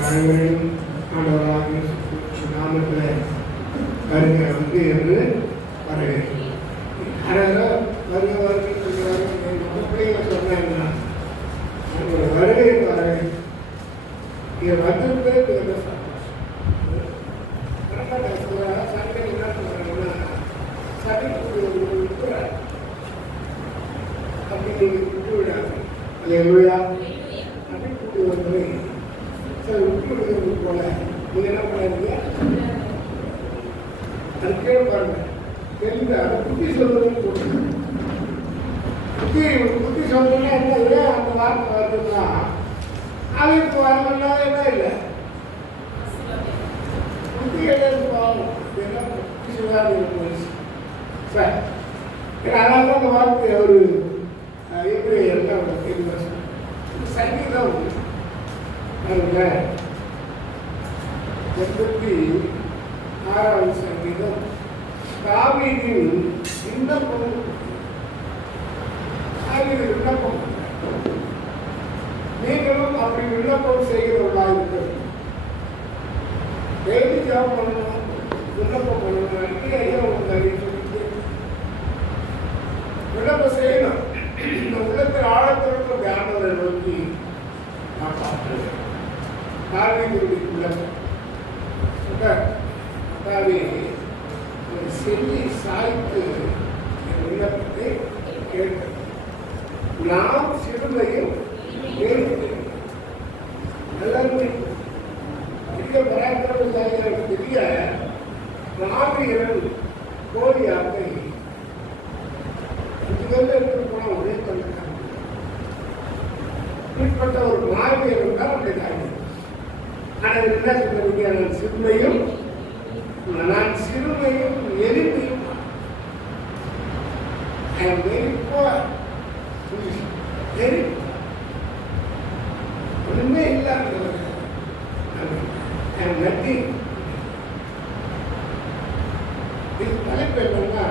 அனைவரையும் ஆண்டவராக நாமத்தில் வருக வந்து என்று வரவேற்கிறேன். அதனால் வருக வருகை நமக்குள்ளே சொன்னாங்கன்னா ஒரு வருகை வரவேற்கிறேன். இங்கே வந்திருப்பது ரொம்ப சந்தோஷம். சண்டை என்ன சொல்றாங்கன்னா சட்டைக்கு விட்டுறாரு அப்படி நீங்கள் விட்டு விடாது இல்லையா அப்படி கூட்டி வந்து சார் விட்டு விடுறது போல நீங்கள் என்ன பண்ணாதீங்க அது கேள்வி பாருங்க தெரிஞ்ச அதை புத்தி சொல்றதுன்னு போட்டு புத்தி சொல்றதுன்னா என்ன அந்த வார்த்தை வருதுன்னா அதுக்கு வரலன்னா என்ன இல்லை புத்தி எழுது பாவம் இதெல்லாம் புத்தி சொல்லாது போயிடுச்சு சார் அதனால தான் அந்த வார்த்தை ஒரு எப்படி எல்லாம் தெரியும் சங்கீதம் பாருங்க 86வது சங்கீதம் தாவீதின் விண்ணப்பம் நீங்களும் அப்படி விண்ணப்பம் செய்கிறவர்களாக இருக்கிறது டெய்லி ஜாப் பண்ணணும் விண்ணப்பம் பண்ணணும் அடிக்கடி ஐயா உங்களுக்கு விண்ணப்பம் செய்யணும். இந்த உள்ளத்தில் ஆழத்திற்கு தியானத்தை நோக்கி நான் பார்க்கிறேன். தாவீதுடைய விண்ணப்பம் அதாவது ஒரு செல்லி சாய்த்து என் விண்ணப்பத்தை கேட்க நாம் சிறுமையும் எல்லாருமே பெரிய பராக்கிரமசாலிகள் பெரிய 4 கோடி ஆட்டை போன ஒரே தந்துட்டாங்க. இப்படிப்பட்ட ஒரு மாவீரன் தான் அப்படி தாங்க. ஆனால் என்ன சொல்றீங்க நான் சிறுமையும் எளிமையும் ஒண்ணுமே இல்லாத இது தலைப்பு என்னன்னா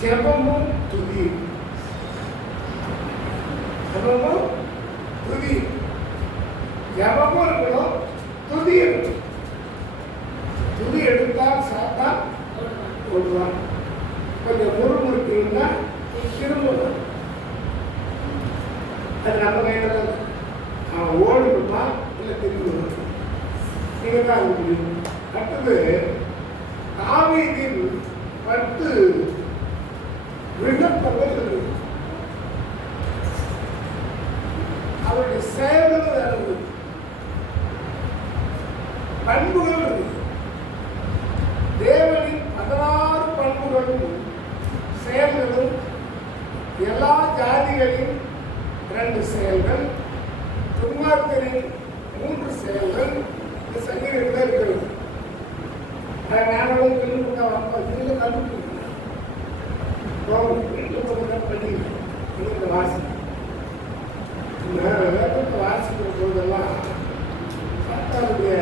ஜெபமும் துதியும். ஜெபமும் துதி ஜெபமும் இருக்கணும் துதி இருக்கணும். துதி எடுத்தால் சாத்தா ஓடுவான். கொஞ்சம் முறுமுறுத்தீங்கன்னா திரும்ப அது நம்ம கையில் அவன் ஓடணுமா இல்லை திரும்ப நீங்கள் தான் முடியும். அடுத்தது தாவீதின் 10 விண்ணப்பங்கள் இருக்கு. அவருடைய செயல்கள் இருக்கு, பண்புகள் இருக்கு. தேவனின் 16 பண்புகளும் செயல்களும் எல்லா ஜாதிகளின் 2 செயல்கள், துன்மார்க்கரின் 3 செயல்கள் இந்த சங்கீதத்தில் இருக்கிறது. நானும் திரும்ப பண்ணி வாசி வேதத்தை வாசிக்கிற போதெல்லாம் அவருடைய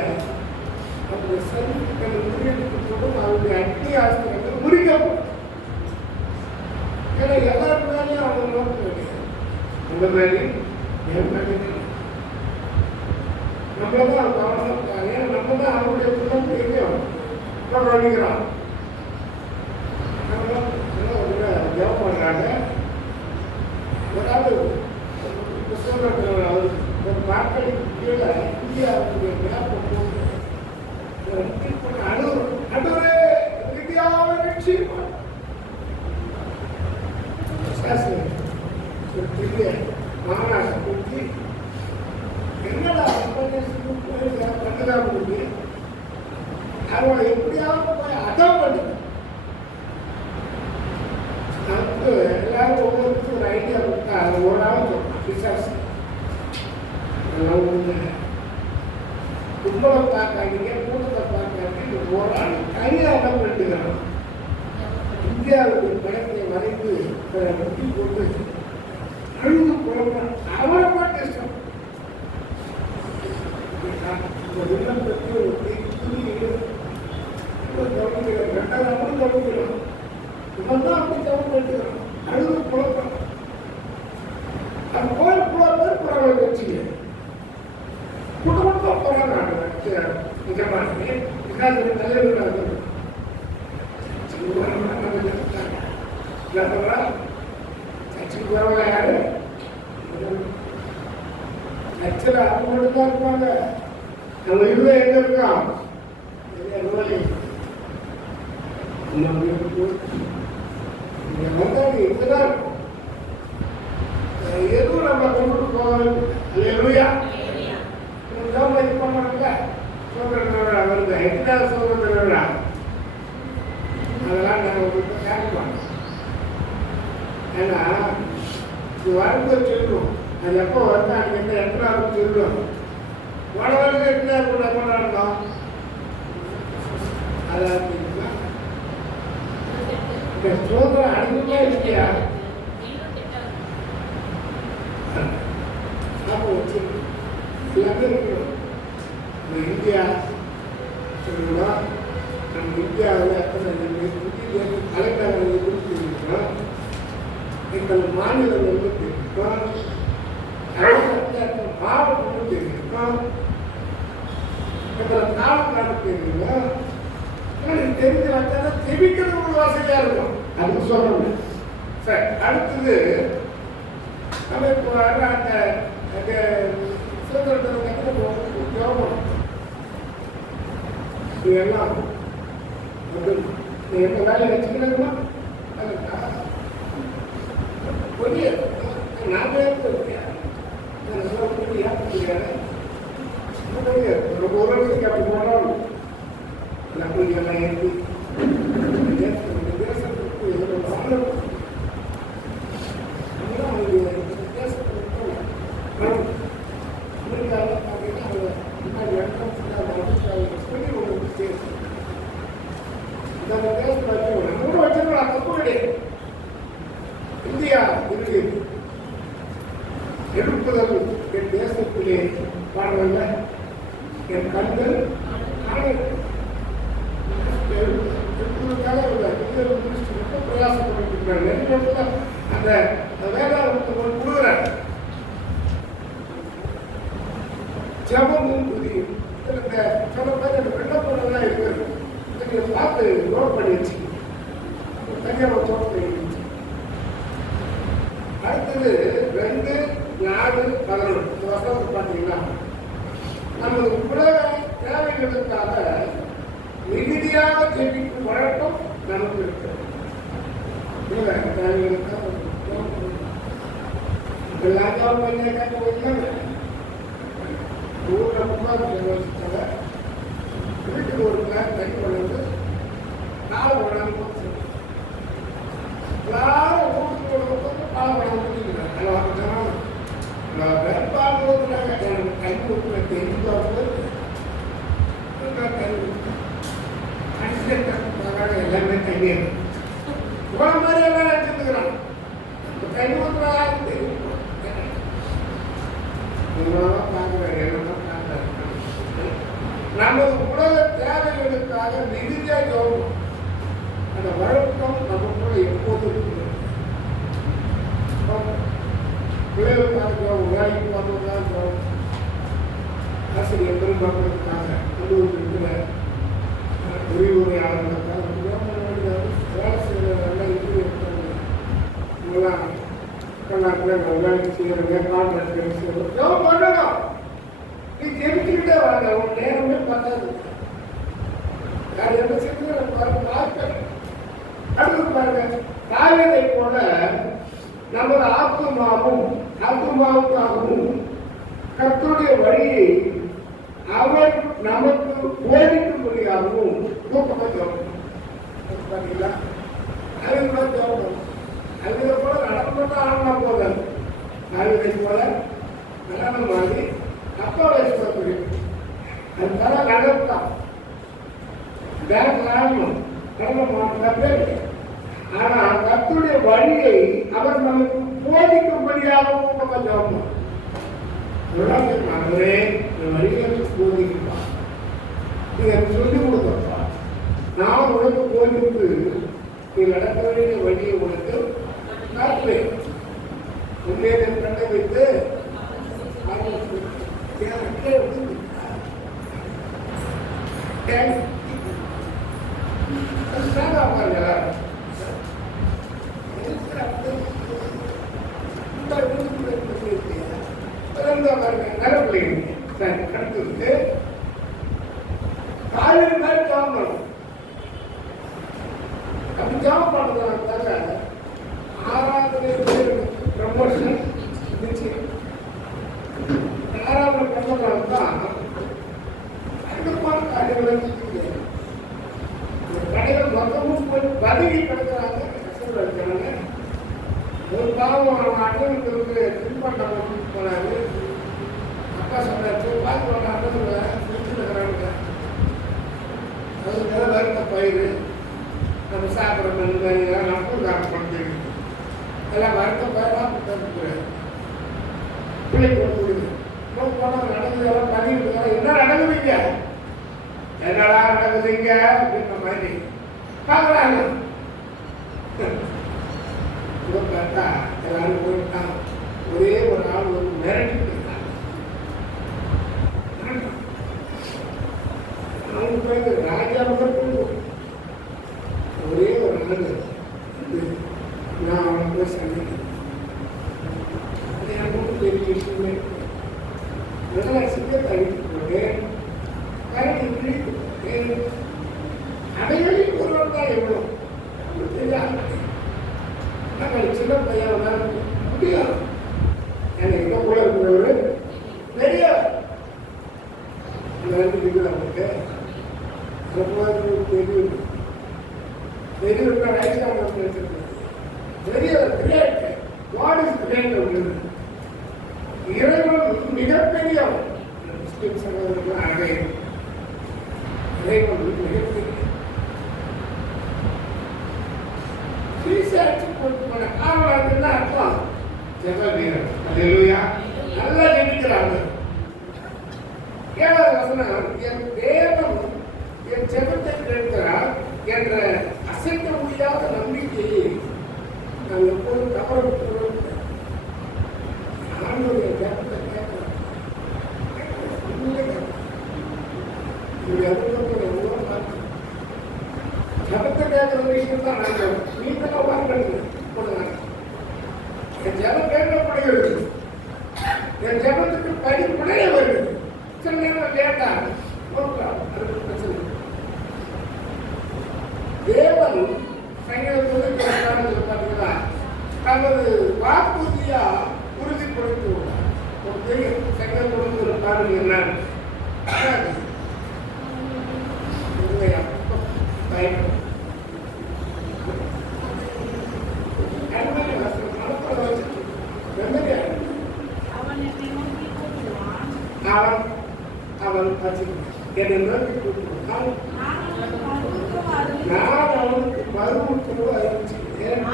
சந்திப்புகள் முறியடிக்கப்படும், அவருடைய அக்னி ஆசிரியர்கள் முறிக்கப்படும். ஏன்னா எல்லாரு மேலேயும் அவங்க நோக்கம் கிடையாது. உங்க மேலேயும் என் மேலேயும் நம்மளதான் கவனம். ஏன்னா நம்ம தான் அவருடைய குணம் தெரியும் கவனிக்கிறோம். ஜெபம் பண்றாங்க. அதாவது ஒரு நாட்களுக்கு கீழே இந்தியாவுடைய மேப்பை போட்டு அனுரே இந்தியாவை நிச்சயமா பெரிய மாநாட்டை கூட்டி என்னடா கண்டுதா முடிஞ்சு அவளை எப்படியாவது போய் அடம் பண்ணுது. நமக்கு எல்லாரும் ஒவ்வொருத்தரும் ஒரு ஐடியா கொடுத்தா அதை ஒரு நாள் சொல்லலாம். விசாரிச்சு கும்பலை பார்க்காதீங்க, கூட்டத்தை பார்க்காதீங்க, ஒரு நாள் தனியாக அடம் பண்ணிக்கிறான். இந்தியாவுடைய படத்தை வரைந்து முட்டி போட்டு அழுது குழந்தான் அவரை பாட்டு இஷ்டம். விண்ணப்பத்தை ஒரு கவனிக்கிறோம், 2வது கவனிக்கிறோம். இவன் தான் அப்படி தவறு பண்ணிக்கிறான், அழுது குழப்பம். அந்த கோயில் பேர் புறாவை வச்சுங்க குடும்பத்தை போறாங்க. நிஜமானே இல்லாத தலைவர்கள் கட்சிக்கு வரவங்க யாரு கட்சியில் அவங்க மட்டும் தான் இருப்பாங்க. நம்ம இதுல எங்க இருக்கோம் எதுவும் நம்ம கொண்டு போகணும். வருது எட்டாவது சுதந்திர விழா அதெல்லாம் நாங்கள் உங்களுக்கு கேட்கலாம். ஏன்னா இது வரும்போது சொல்லுவோம் அது எப்போ வந்து அன்னைக்கு எந்த எட்டாவது சொல்லுவோம் போன வருஷம் எட்டாவது கூட கொண்டாடணும். அதாவது இந்த சுதந்திரம் அனுபவமே இல்லையா வச்சு எல்லாமே இருக்கணும். இந்தியா சொல்லணும் நம்ம இந்தியாவில் எத்தனை இந்திய தலைநகரங்களை குறிப்பிட்டிருக்கிறோம். எங்கள் மாநிலம் வந்து தெரிவிக்கும் மாவட்டம் தெரிவிக்கும் எங்களை தாலுக்காடு தெரியும். தெரிஞ்சு வச்சா தெரிவிக்கிறது ஒரு வசதியாக இருக்கும். அதுக்கு சொல்லணும். சரி அடுத்தது நம்ம இப்போ அந்த சுதந்திரத்தை யோகம் இதெல்லாம் வந்து எந்த வேலையை வச்சுக்கணுமா பெரிய நாமே ரொம்ப உறவுக்கு அப்படி போனாலும் எல்லாம் ஏற்றி தேசத்துக்கு வாழணும். இந்தியா எழுப்புதல் என் தேசத்திலே பாடல என் கண்கள் பிரயாசப்பட்டு அந்த வேதாளத்தை கொடுக்குறேன். ஜபமும் புதியும் சில பேர் அந்த விண்ணப்பங்கள்லாம் இருக்கிறது. நீங்கள் பார்த்து நோட் பண்ணி வச்சு தனியாக நோட் பண்ணி வச்சு அடுத்தது 2:4:11 வருஷத்துக்கு பார்த்தீங்கன்னா நமது உலக தேவைகளுக்காக மிகுதியாக ஜெபிக்கும் வழக்கம் நமக்கு இருக்கு. தேவைகளுக்காக எல்லாத்தையும் பண்ணி ஊரில் வச்சுட்டாங்க. வீட்டுக்கு ஒரு பிளான் தண்ணி கொண்டு 4 உடனே எல்லாரும் ஊருக்கு பால் படம் ஊற்றிக்கிறாங்க. பால் ஊற்றுறாங்க. எனக்கு கை ஊற்றுல தெரிஞ்சு எல்லாமே தண்ணி இவ்வளோ மாதிரி எல்லாம் எடுத்துக்கிறாங்க. கை ஊற்றுறா தெரியும் நமது உலக தேவைகளுக்காக மிகுதியாக ஜெபம் அந்த வழக்கம் நமக்குள்ள எப்போது பிள்ளைகளுக்காக ஜெபம், வேலைக்கு வந்ததுக்காக ஜெபம், ஆசிரியர் பெரும்பான்மைக்காக கல்லூரி இருக்கிற விரிவுரையாளர்களுக்காக வேலை செய்கிறவர்கள் இப்படி இருக்காங்க. இவங்களாம் கர்நாடகில் வேலைக்கு செய்கிறவங்க கான்ட்ராக்டர் செய்கிறவங்க ஜெபம் பண்ணணும். நீ ஜெபிச்சுக்கிட்டே வாங்க. உன் நேரமே பார்த்தாது யார் என்ன செய்யணும் பாருங்க. அடுத்து பாருங்க தாவீதை போல நமது ஆத்துமாவுக்காகவும் கர்த்தருடைய வழியை அவர் நமக்கு போதிக்கும்படியாகவும் ஊக்கமாக ஜெபம் பார்த்தீங்களா? அது கூட ஜெபம் அதுல போல நடக்கப்பட்ட ஆனா போதாது. தாவீதை போல கல்யாணம் மாதிரி அப்பா வயசு பார்த்து அதுக்காக நடத்தான் பேங்க் ஆகணும் பேர். ஆனா கர்த்தருடைய வழியை அவர் நமக்கு போதிக்கும்படியாகவும் நம்ம ஜெபம் அவரே வழியை போதிக்குப்பா, நீ எனக்கு சொல்லிக் கொடுத்தப்பா, நான் உனக்கு போதித்து நீ நடக்க வேண்டிய வழியை உனக்கு காட்டுவேன். உண்மையை கண்ணை வைத்து அடுத்து காலையில் மாதிரி ஜாப் பண்ணணும். அப்படி ஜாப் பண்ணுறதுனால ஆறாவது ப்ரமோஷன் நிச்சயம். ஆறாவது ப்ரமோஷன் தான் அதிகமான காரியங்களை கடைகள் மொத்தமும் போய் பதவி கிடக்கிறாங்க, கஷ்டத்தில் இருக்கிறாங்க. ஒரு பாவம் அவன் அண்ணனுக்கு பின்பற்றாமல் போனாரு. அப்பா சொன்னார், பார்த்து வர அண்ணன் இருக்கிறாங்க, அதுக்கு வருத்த பயிர் நம்ம சாப்பிட்ற மண் நட்புக்காரன் பண்ணுறது எல்லாம் வருத்த பயிராக கொடுத்துருக்குறாரு. பிள்ளைக்கு கொடுக்குறது போனால் நடக்குது, எல்லாம் பண்ணிட்டு என்ன நடக்குதுங்க, என்னடா நடக்குதுங்க அப்படின்ற மாதிரி பார்க்குறாங்க. பார்த்தா எல்லாரும் போயிட்டான். ஒரே ஒரு ஆள் ஒரு மிரட்டி போயிருக்காங்க. அவங்க போயிட்டு ராஜா முதல் ஒரே ஒரு ஆள் நான் அவனை போய் சந்திக்கிறேன். அது எனக்கு ஒன்றும் பெரிய விஷயமே நல்லா சிங்கத்தை அழித்து போட்டு கரடி அடைகளில் ஒருவர் தான் எவ்வளோ தெரியாது. சின்ன பையன் முடியும் எனக்கு என்ன கூட இருக்கிறவர் பெரிய அவருக்கு பெரிய பெரிய கிரேட் வாட் இஸ் கிரேட் உள்ளது. இறைவன் மிகப்பெரியவன். முஸ்லிம் சகோதரர்கள் அவை இறைவன் மிகப்பெரிய காரணம் அர்த்தம் ஜெப வீரர். அல்லேலூயா. நல்லா ஜெபிக்கிறாங்க. ஏழாவது வசனம், என் தேவன் என் ஜெபத்தை கேட்கிறார் என்ற அசைக்க முடியாத நம்பிக்கையை நான் எப்போதும் தவற விட்டுள்ளோம். ஆண்டவருடைய ஜெபத்தை கேட்கிறேன். ஜபத்தை கேட்கிற விஷயம் தான் நாங்கள் நீங்களா வாங்க. என் ஜபம் கேட்கப்படுகிறது, என் ஜபத்துக்கு படிப்புடைய வருது. சில நேரம் கேட்டா அதுக்கு பிரச்சனை. தேவன் பார்த்தீங்கன்னா தனது வாக்குறுதியா உறுதிப்படுத்தி உள்ளார். ஒரு பெரிய சங்கர் கொடுத்து பாருங்க என்ன அவன் என்னை நோக்கி கூப்பிடுவான். நான் அவனுக்கு மறுமுற்று அறிவிச்சேன்.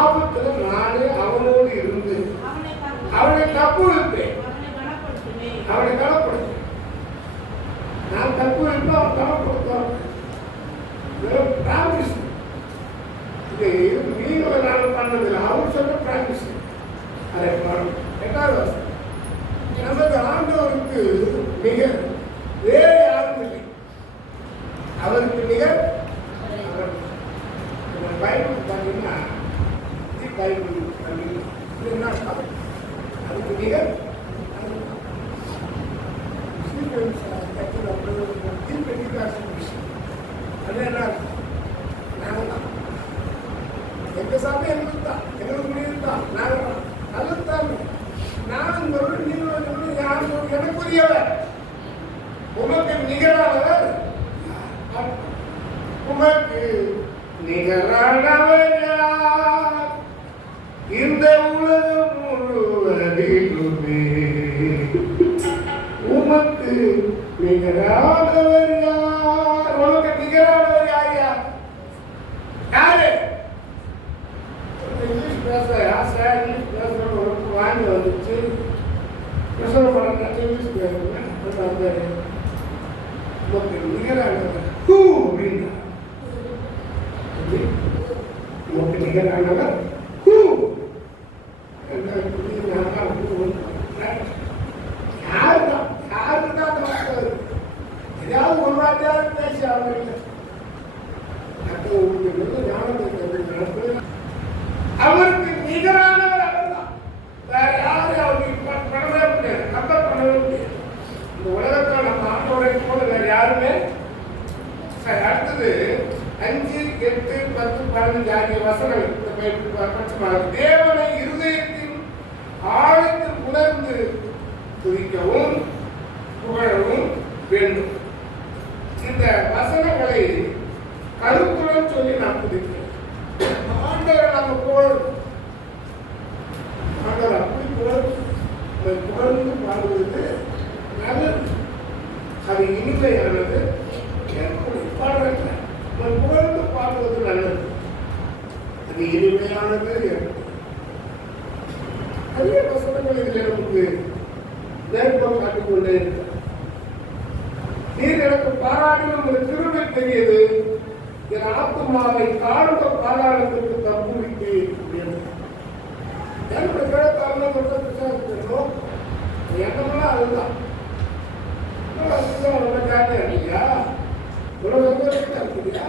ஆபத்துல நானே அவனோடு இருந்து அவனை தப்பு வைப்பேன், அவனை கனப்படுத்துவேன். நான் தப்பு வைப்பேன், அவன் கனப்படுத்துவான். பிராமிஸ் நீங்க நான் பண்ணதில்லை, அவர் சொன்ன பிராமிஸ். அதை எட்டாவது வருஷம் நமது ஆண்டவருக்கு நிகர் வேறு யாரும் இல்லை. அவருக்கு நிகர் பைபிள் பார்த்தீங்கன்னா பைபிள் அதுக்கு நிகர் அது என்ன நாங்கள் தான் எங்க சாமி எங்களுக்கு தான், எங்களுக்கு முடிவு தான், நாங்கள் நல்லதுதான். நான் எனக்குரியவர், உமக்கு நிகரானவர், உமக்கு நிகரானவர் யார் இந்த உலகம் முழுவதிலுமே? உமக்கு நிகரானவர் யார்? உமக்கு நிகரானவர் யார்? யாரு? இங்கிலீஷ் பேச ஆசை, இங்கிலீஷ் பேசுறவங்க வாங்கி வந்துச்சு. பிரசவ படம் இங்கிலீஷ் பேசுறேன். உமக்கு நிகரானவர் அப்படின்னா உமக்கு நிகரானவர் யாருதான் யாருதான் அந்த வார்த்தை வருது? யாருமே. சரி, அடுத்தது 5, 8, 10, 15 ஆகிய வசனங்கள். தேவனை இருதயத்தின் ஆழத்தில் உணர்ந்து துதிக்கவும் புகழவும் வேண்டும். இந்த வசனங்களை கருத்துடன் சொல்லி நான் துதிக்கிறேன். ஆண்டவரை நம்ம புகழும். ஆண்டவர் அப்படி புகழ்ந்து பாடுவது நல்லது. அது இனிமையானது. பாடுறேன், புகழ்ந்து பாடுவது நல்லது. அது இனிமையானது. நிறைய வசனங்கள் இதில் நமக்கு நேர்பம் காட்டிக்கொண்டே இருக்கிறார். நீர் எனக்கு பாராட்டின உங்கள் கிருபை பெரியது, என் ஆத்துமாவை தாழ்ந்த பாராளத்திற்கு தப்புவித்து என்னுடைய கிழக்காரணும் எண்ணமெல்லாம் அதுதான். ரொம்ப ஜாலியா இல்லையா? ரொம்ப சந்தோஷமா இருக்குல்லையா?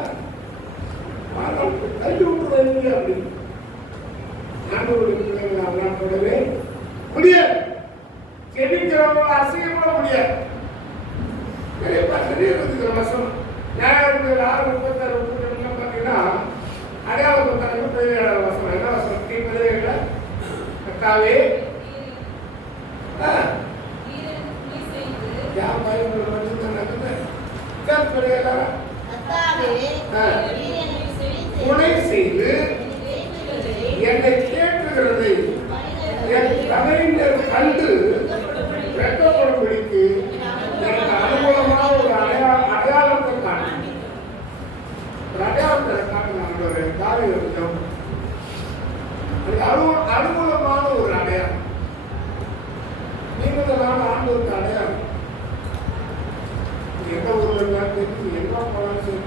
தள்ளி விட்டுறது அப்படின்னு ஆண்டவருடைய பிள்ளைகள் அதெல்லாம் தொடவே முடியாது. செடிக்கிறவங்க அசிங்கப்பட முடியாது. வசனம் நியாயங்கள் 6:36 பார்த்தீங்கன்னா அடையாளம் 17 வசனம். என்ன வசனம்? தீபதேவில கத்தாவே துணை செய்து என்னை கேட்டுகிறது என் தலைஞர் கண்டு வெட்டப்படும்படிக்கு எனக்கு அனுகூலமாக ஒரு அடையாளத்தை காட்டு. ஒரு அடையாளத்தை காட்டினாங்க. ஒரு காலை இருக்கும் அனுகூலமான ஒரு அடையாளம். நீங்களும் நான் ஆண்டவருக்கு அடையாளம். எந்த ஊர்ல இருந்தாலும் தெரிஞ்சு எங்க போனாலும் சரி,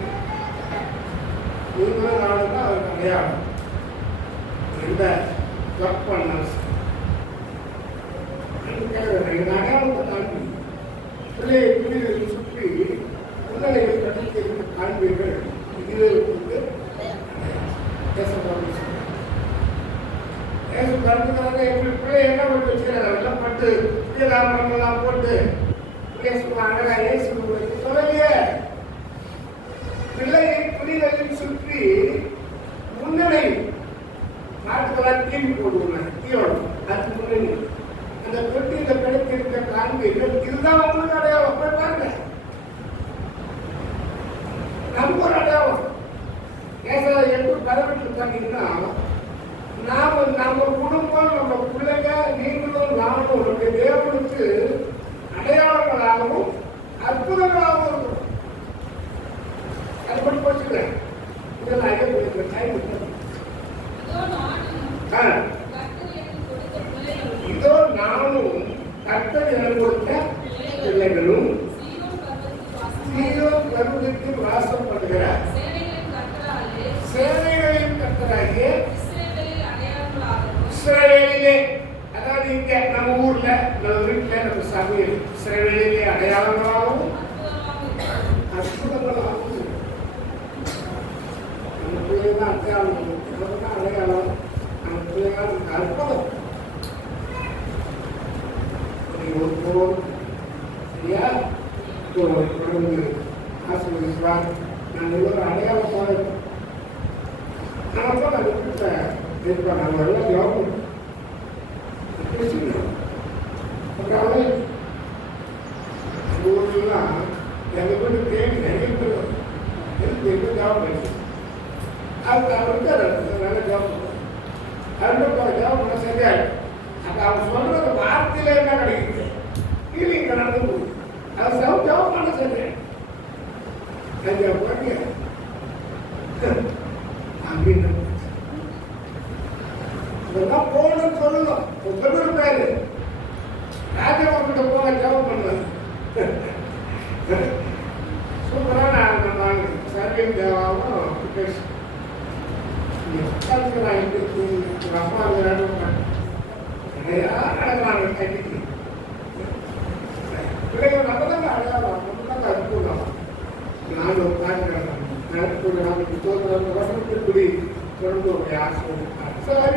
நீங்களும் நானும் தான் அவருக்கு அடையாளம். எந்த ஒர்க் பண்ணாலும் அடையாளத்தை காண்பி பிள்ளையை பிள்ளைகளை சுற்றி பிள்ளைகள் கட்டிக்கிறது காண்பீர்கள். இதுக்கு பேசப்படுறது கருத்துக்கிறாங்க. எப்படி பிள்ளை என்ன பண்ணி வச்சுக்கிறாங்க? எல்லாம் பட்டு பிள்ளைலாம் போட்டு சொல்லலையே. பிள்ளையை துணிகளில் சுற்றி முன்னணி நாட்டுக்கெல்லாம் தீம்பி போடுவாங்க. தீயோடு அதுக்கு முன்னணி அந்த தொட்டியில கிடைத்திருக்க காண்பீர்கள். இதுதான் உங்களுக்கு அடையாளம். போய் பாருங்க, நம்ம ஒரு அடையாளம். 8:18 பார்த்தீங்கன்னா நம்ம குடும்பம், நம்ம பிள்ளைங்க, நீங்களும் நானும் நம்முடைய தேவனுக்கு அடையாளங்களாகவும் அற்புதங்களாகவும் இருக்கும். அது மட்டும் போச்சுக்கிறேன். இதெல்லாம் இதோ நானும் கர்த்தர் எனக்கு கொடுத்த பிள்ளைகளும் சீயோன் பர்வதத்தில் வாசப்படுகிற சேனைகளின் கர்த்தராகிய இஸ்ரவேலிலே, அதாவது இங்க நம்ம ஊர்ல, நம்ம வீட்டுல, நம்ம சபையில் இஸ்ரவேலிலே அடையாளங்களாகவும் அற்புதங்களாகவும் நம்ம பிள்ளைங்க அடையாளம், நமக்கு அடையாளம், நம்ம பிள்ளைங்க அற்புதம். சரியா? தொடர்ந்து ஆசீர்வதிப்பார். நாங்கள் ஒரு அடையாளமாக நமக்கு அந்த வீட்டில் இருப்பாங்க. நம்ம எல்லாம் ஜாபம் அப்புறம் ஊர்லாம் எங்கள் வீட்டு தேடி நிறைய பேர் எங்களுக்கு ஜாபம் பண்ணி அதுக்கு அவருக்கு நல்ல ஜாபம் அவருக்கு ஜாபம் பண்ண சரியாது. அப்போ அவங்க சொல்றது வார்த்தையில என்ன கிடைக்குது? ஃபீலிங் நடந்து போகுது. அது ஜாபம் பண்ண சரியாது. கொஞ்சம் போட்டிய அப்படின்னு இதெல்லாம் போகணும்னு சொல்லணும். சொல்லிருப்பாரு ராஜாவுக்கிட்ட போக ஜாபம் பண்ணலாம். சூப்பராக நான் சர்வீன் தேவாவும் அம்மா நடக்கிறாங்க கட்டிக்கு பிள்ளைகள் நம்ம தாங்க அடையாளம், நம்ம தாங்க அற்புதம். நான் ஒரு காரணம் வசனத்திற்கு தொடர்ந்து ஆசிரியர்